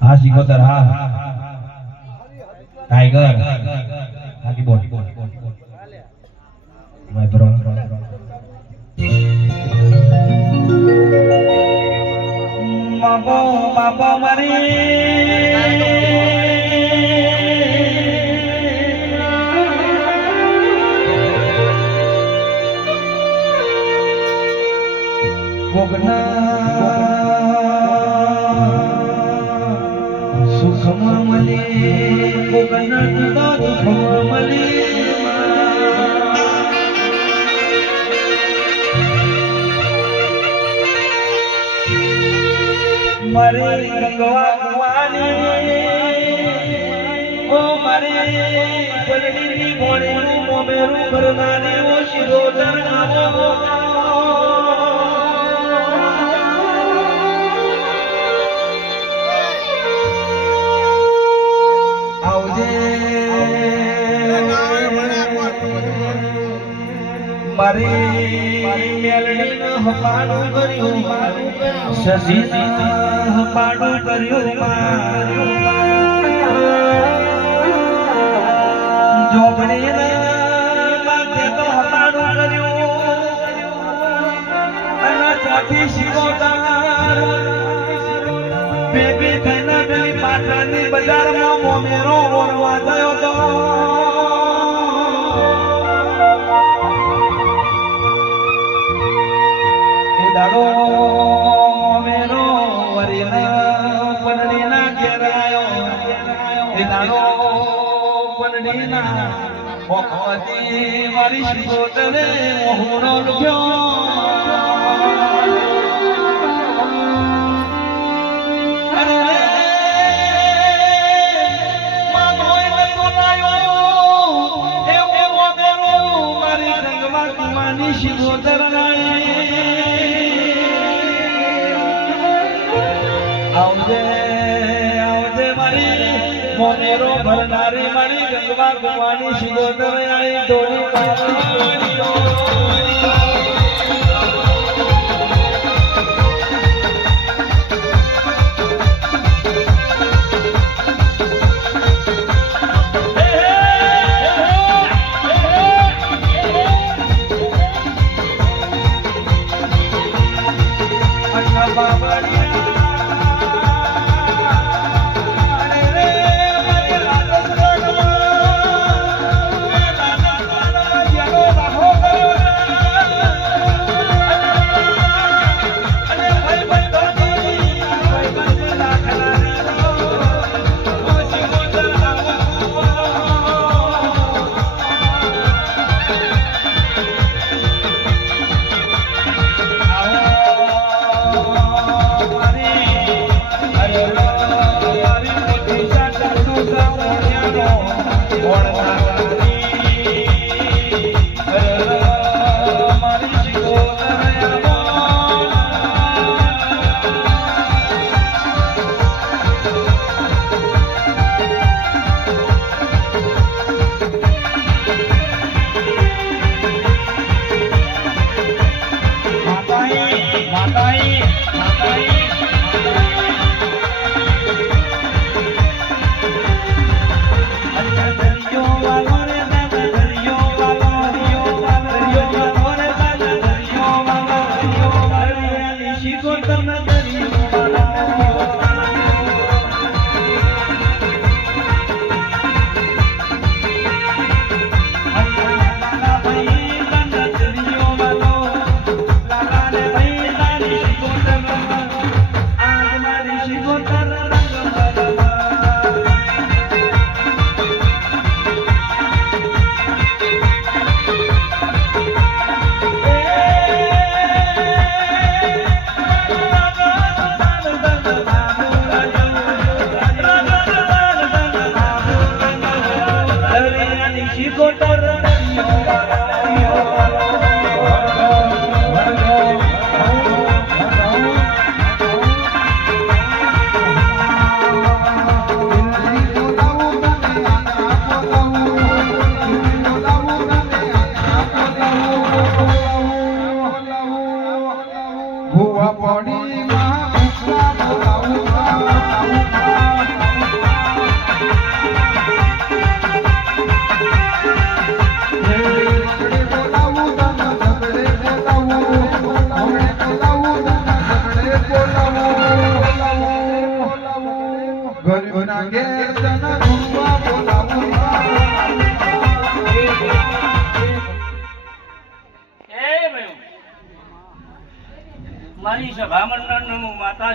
હા સિકોતર હા. ટાઈગર બાકી બોલ. માય બ્રો બાબો બાબો મારી. મારે ગંગવા ગુવાની ઓ મારે પલડીની ઘોડીનું મોમેરું ભરનારી ઓ શિરોધર આવો મારી મેલડીનું હપાડું કર્યું સજીના હપાડું કર્યું જોગણીના માથે તો અને ત્યાંથી શિરોધાર. ભેગી થઈને પેલી પાટણની બજારમાં મોમેરો ઓરવા ગયો તો. વખતે મારી શિરોતરે મોહણો લખ્યો અરે રે માનોય ધોની લાયો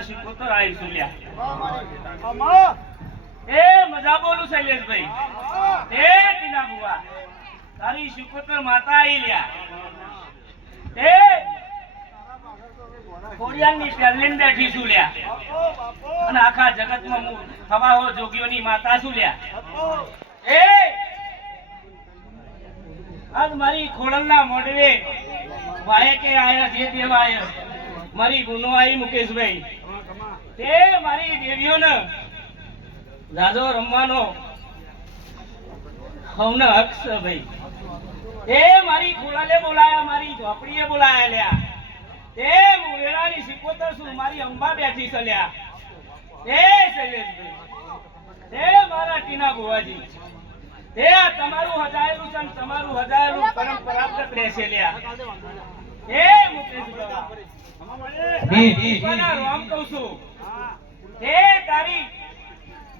શિકોતર આવી સુલ્યા એ મજા બોલું શૈલેષભાઈ. એ ટીના બુવા. તારી શિકોતર માતા આવી લ્યા. એ ખોડિયાલની પેરલીન બેઠી છું લ્યા. અને આખા જગતમાં હું હવા હો જોગીઓની માતા છું લ્યા. એ આજ મારી ખોડલના મોડવે વાય કે આયા જે દેવ આયા મારી ગુનો આવી મુકેશભાઈ. તે મારી દેવીઓને દાદો રમવાનો હવને હક છે ભાઈ. તે મારી ખોડાલે બોલાયા મારી ઝોપડીએ બોલાયા લ્યા. તે મુવેરાની સિકોતર છું મારી અંબા બેઠી છે લ્યા. તે શૈલેષભાઈ તે મારા ટીના ગોવાજી તે આ તમારું હજાયેલું છે તમારું હજાયેલું પરંપરાગત રહેશે લ્યા. એ મુકેશ બાબા રામ કહું છું. તે તારી.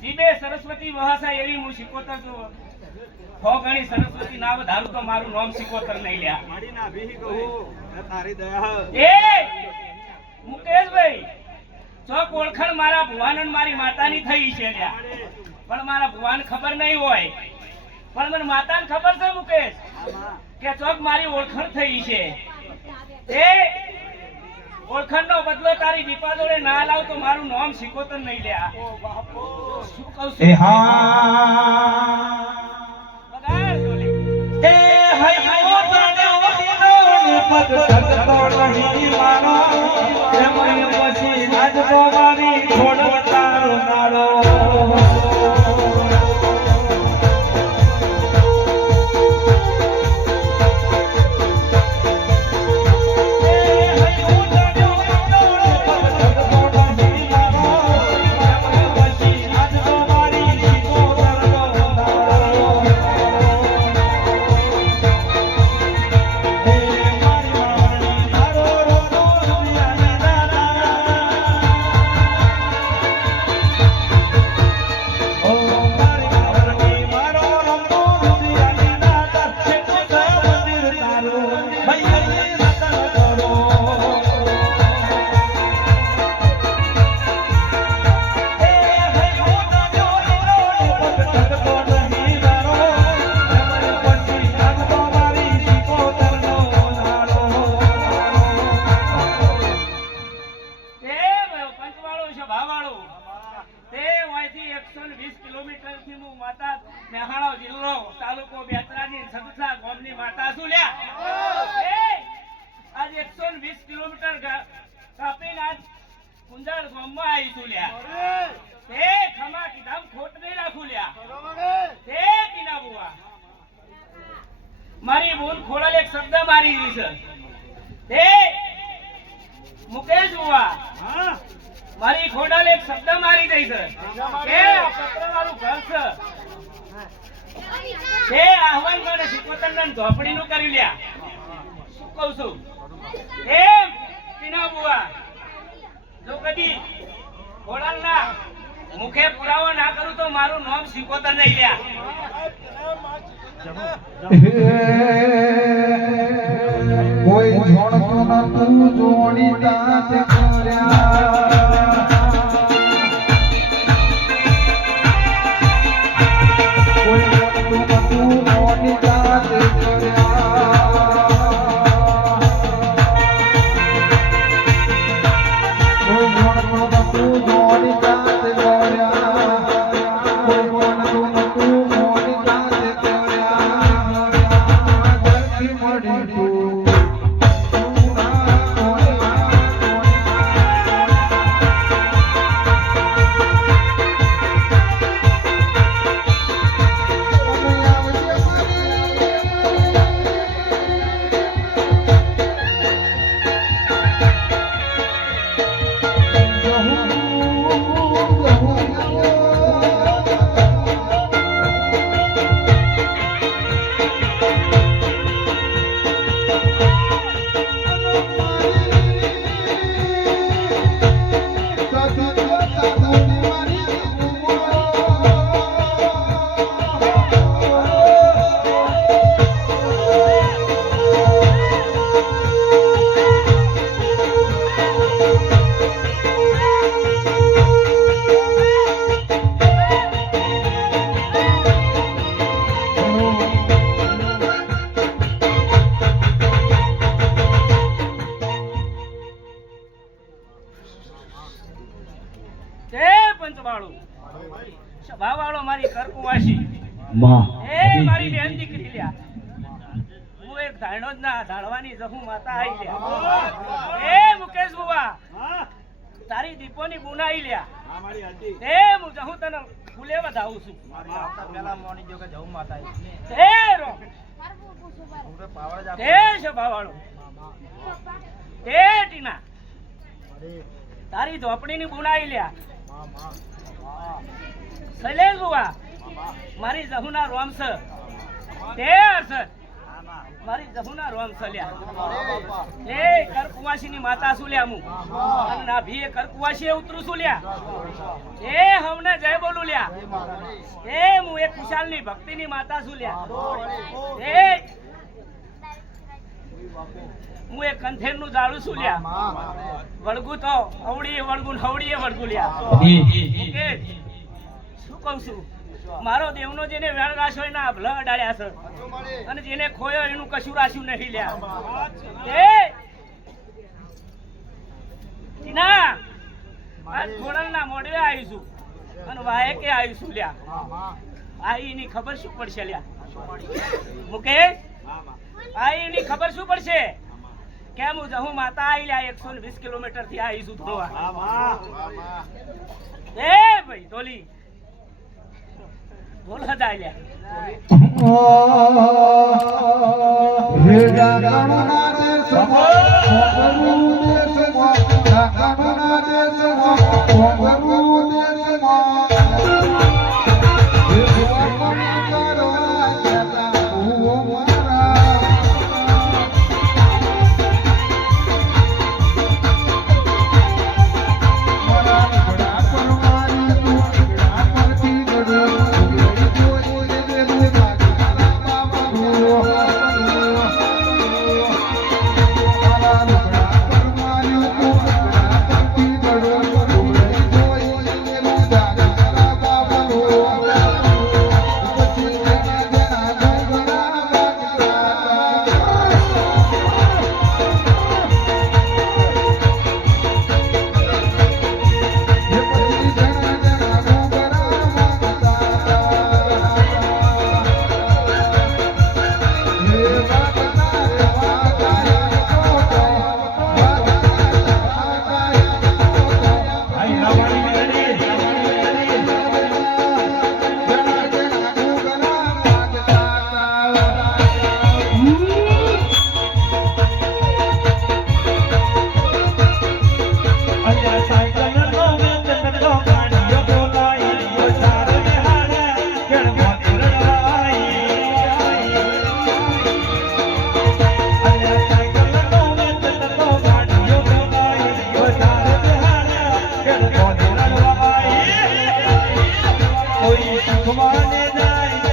જીબે સરસ્વતી વહાસા એવી હું શીખોતર છું. હો ગણી સરસ્વતી નામ ધારું તો મારું નામ શીખોતર નહીં લ્યા. એ મુકેશભાઈ ચોક ઓળખાણ મારા ભુવાન મારી માતાની થઈ છે લ્યા. પણ મારા ભુવાન ખબર નહીં હોય. પણ મને માતાને ખબર છે મુકેશ કે ચોક મારી ઓળખાણ થઈ છે. એ ઓળખાણનો બદલો તારી દીપા જોડે ના લાવ તો મારું નામ શીખોતર નહીં લે ઓ બાપો. શું કહું એ હા. એ હૈયો તને વડીલોને પગ ધરતો નહીં માનો. એમ પછી નાજ તો મારી. 120 કિલોમીટરથી હું માતા મહેસાણા જિલ્લો તાલુકો બેચરાની સદસા ગામની માતા છું લ્યા? આજ એકસો વીસ કિલોમીટર કાપીને આજ કુંજાળ ગામમાં આવી છું લ્યા. તે ખમા કીધામ ખોટ નહીં રાખું લ્યા. તે કીના બુવા. મારી બોન ખોડલ એક શબ્દ મારી છે. તે મુકેશ બુવા. મારી ખોડાલ એક શબ્દ મારી દઈ છે. કે પત્રવાળું ઘર છે? કે આહવાન કરે ઝોપડી નું કરી લ્યા? શું કહું છું? એમ, પીના બુવા. જો કદી ખોડાલના મુખે પુરાવો ના કરું તો મારું નામ સિકોતર નહીં લ્યા. કોઈ જોડતો તું જોડી દાંત લ્યા હું એક ધાણો જ ના ધાણવાની જહું માતા આઈ લ્યા એ મુકેશ બુવા તારી દીપોની બુનાઈ લ્યા. એ હું જહું તને ફૂલે વધાવું છું. એ રો. તે સભાવાળો તે ટીના. તારી ઝોપડીની બુનાઈ લ્યા. શૈલેષ બુવા મારી જહુના રોમ છે. તે મારી જહુના રોમ છે માતા શું લ્યા હું? ઉતરું એ હમને જય બોલું લ્યા. એ હું માતા લ્યા? એ હું કંથેરનું જાળું છું લ્યા? વળગું તો અવડી વળગું હવડી એ વળગું લ્યા. શું કહું છું? મારો દેવનો જેને વેણ રાખ્યો એના અભલા અડાડ્યા છે. અને જેને ખોયો એનું કશું રાખ્યું નહીં લ્યા. એ! ટીના આજ ખોડલના મોડવે આવીશું. અને વાયે કે આવીશું લ્યા. આઈની ખબર શું પડશે લ્યા? મુકેશ? આઈની ખબર શું પડશે? કેમ હું જહું માતા આઈ લ્યા એકસો વીસ કિલોમીટરથી આવીશું ધોવા એ ભાઈ ધોલી ઢોલ હદાય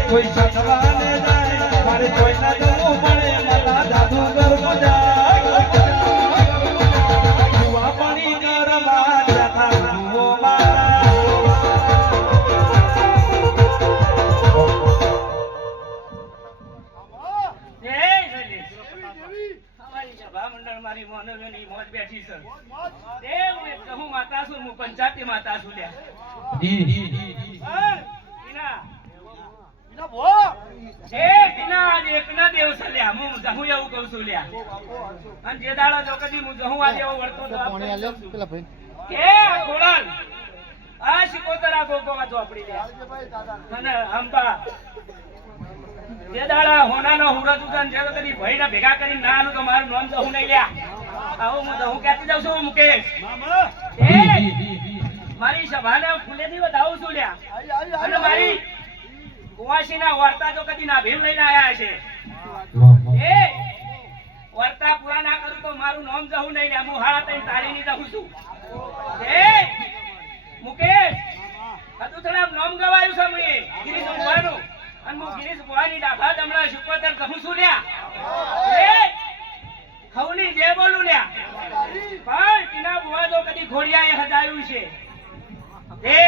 કોઈ જાય મારે કોઈ ના જવું પડે મારા જાદુ ગરબો જાય જુવા પાણી કરવા જતા જુઓ મારા એ શૈલેષ. અમારી સભા મંડળ મારી મોનોલોની મોજ બેઠી એ હું કહું માતા છું હું માતા છું લ્યા. એ ટીના આજે એકના દેવ છે લ્યા હું જહું એવું કહું છું લ્યા અને જે દાડો જો કદી હું જહું આજે એવો વળતો જવાબ પેલા ભાઈ. કે કે આ ખોળાલ, આ સિકોતરા ગોગોમાં ઝોપડી લે. અને અંબા જે દાડા હોનાનો હુરત ઉતાન જે કદી ભાઈને ભેગા કરીને ના આનું તો મારું નામ જહું નહીં લ્યા. આવો હું જહું કહેતી જાઉં છું મુકેશ. એ મારી સભાને ફૂલેથી વધાવું છું લ્યા. અને મારી કુવાસીના વાર્તા તો કદી ના ભીમ લઈને આયા છે એ વાર્તા પૂરા ના કરું તો મારું નામ જવું નહીં ને હું તઈ તઈને તાળીની જવું છું. એ, મુકેશ હતું થોડા નામ ગવાયું છે મને. ગિરીશ ભુવાનું અને હું ગિરીશ ભુવાની ડાભા જમણા સુપતર કહું છું લ્યા. એ ખવની જે બોલું લ્યા. પણ ટીના બુવા તો કદી ઘોડિયાએ હજાયું છે. એ,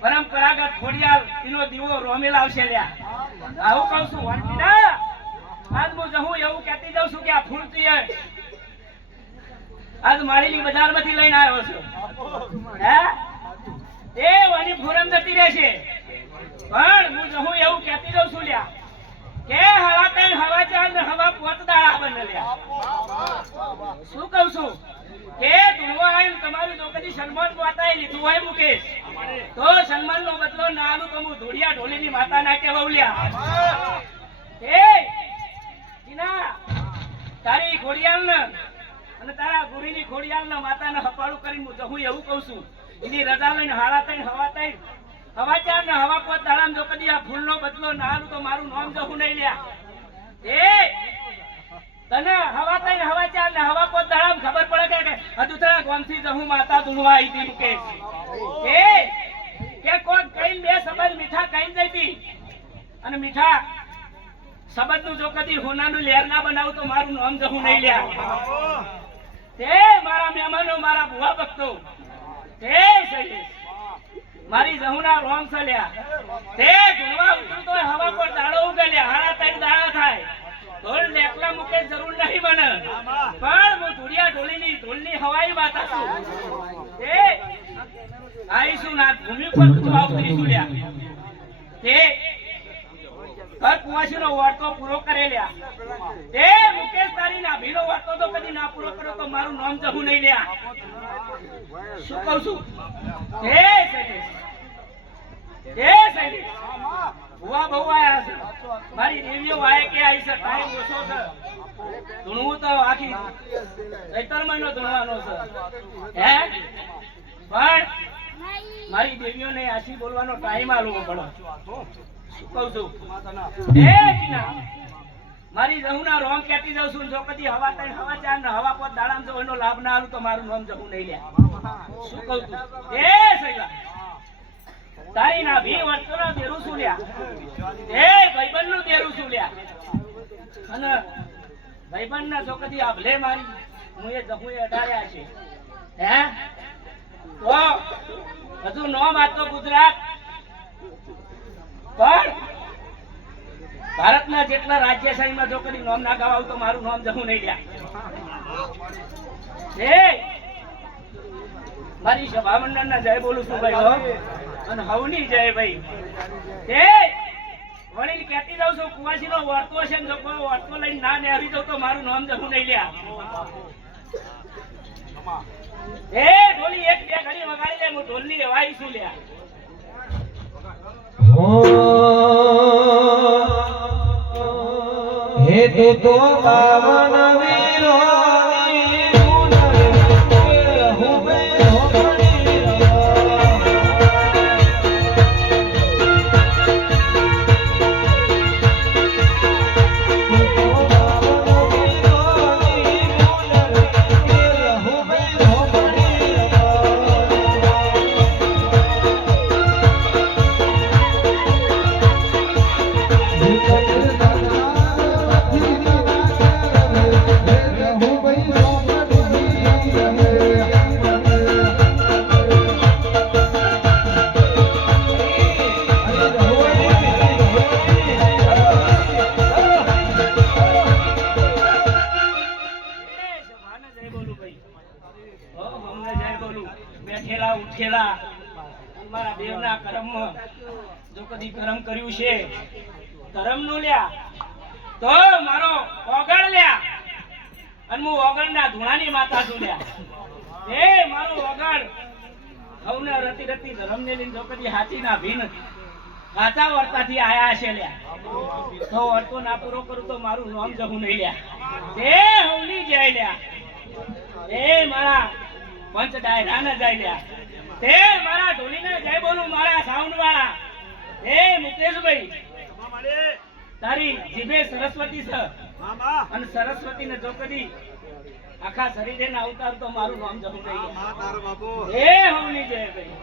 પરંપરાગત ઘોડિયાલ એનો દીવો રોમેલ આવશે લ્યા. આવું કહું છું, વાંચી ના હું જહું એવું કહેતી જાઉં છું કે આ ફૂલતી આજ માળીની બજારમાંથી લઈને આવ્યો છું. હે? એ વાની ફોરમ જતી રહેશે પણ હું જહું એવું કહેતી રહું છું લ્યા કે હવા કઈ હવા ચાર ને હવા પોત બને લ્યા. શું કહું છું? કે ધૂળવા આવીને તમારું કદી સન્માન માતાએ લીધું હોય મુકેશ. તો સન્માન નો બદલો નાનું હું ધોળિયા ઢોલીની માતા ના કહેવાઉં લ્યા. એ તારી ઘોડિયાલ ને અને તારા ગુરુની ખોડિયાલ ને માતાને હપાળું કરીને હું જહું એવું કહું છું, એની રજા લઈને હાડા થઈને હવા થઈને હવા ચાર ને હવા પોત દાડામાં જો કદી આ ફૂલનો બદલો ના તો મારું નામ જહું નહીં લ્યા. એ! તને હવા થઈ હવા ચાર ને હવા પોત દાડામાં ખબર પડે કે અદુતરા ગામથી જહું માતા ધૂણવા આવી હતી મુકેશ એ! કે કોણ કઈ બે સંબંધ મીઠા કઈ જઈતી અને મીઠા સંબંધનું જો કદી હોનાનું લેર ના બનાવું તો મારું નામ જહું નહીં લ્યા. તે મારા મહેમાનો, મારા ભુવા ભક્તો. તે મારી જહુના રોમ સલ્યા તે ધૂળવા ઉતરતો હવા પર દાડો ઉગલ્યા હારા ત્રણ દાડા થાય. ઢોલ ને એકલા મૂકે જરૂર નહીં બને પણ હું ધૂળિયા ઢોલીની, ઢોલની હવાઈ માતા છું. તે આવીશું ના, ભૂમિ પર તું આવતી લ્યા. તે ઘર કુવાસીનો પૂરો કરેલ્યા તે મુકેશ તારી નાભીનો વાર્તો તો કદી ના પૂરો કરો તો મારું નામ જહું નહીં લ્યા. શું કહું છું? હે શૈલેષ. હે બહુ આયા છે. મારી દેવીઓ આય કે આવી છે ટાઈમ ઓછો ધૂણવું તો આખી ચૈતર મહિનો ધૂણવાનો છે. હે? પણ મારી દેવીઓને આશી બોલવાનો ટાઈમ આલવો પડે. કહું છું. એ ટીના, મારી જહુના રોમ કેતી જાઉં છું જો કદી હવા ત્રણ હવા ચાર ને હવા પોત દાડામ જો એનો લાભ ના આલું તો મારું નામ જહું નહીં લે. શું કહું છું? એ સૈલા તારી ના ભી વર્તનો દેરું છું લ્યા? એ ભાઈબંધનું દેરું છું લ્યા? અને ભાઈબંધ ના જો કદી આભલે મારી હું એ જહું એ અડાડ્યા છે. હે? તો હજુ નો માતો ગુજરાત. પણ ભારતના જેટલા રાજ્યશાહીમાં જો કદી નોમ ના ગાવાવ તો મારું નોમ જવું નહીં ગયા મારી સભા મંડળના જય બોલું છું ભાઈ. અને હવની જય ભાઈ. એ! કહેતી જાઉં છું કુવાસી નો વર્તો છે ને કોઈ વર્તો લઈને ના ને આવી જાઉં તો મારું નામ જવું નહીં લ્યા. એ, ઢોલી એક બે ઘડી વગાડી લે, હું ઢોલની લેવાઈ છું લ્યા. હે તું પાવન તો મારો ઓગણ લ્યા. અને હું ઓગણના ધૂણાની માતા છું લ્યા. એ મારો ઓગણ. હવને રતી રતી ધરમને લઈને જો કદી હાચી ના ભીન હાચા વર્તાથી આયા છે લ્યા. તો વર્તો ના પૂરો કરું તો મારું નામ જવું નહીં લ્યા. એ હવની જાય લ્યા. એ મારા પંચ ડાયરા ના જાય લ્યા. તે મારા ઢોલીને જય બોલું મારા સાઉન્ડ વાળા એ મુકેશભાઈ. તારી જીભે સરસ્વતી છે. અને સરસ્વતી ને જો કદી આખા શરીરે ને અવતાર તો મારું નામ જવું નહીં હે હમની જય ભાઈ.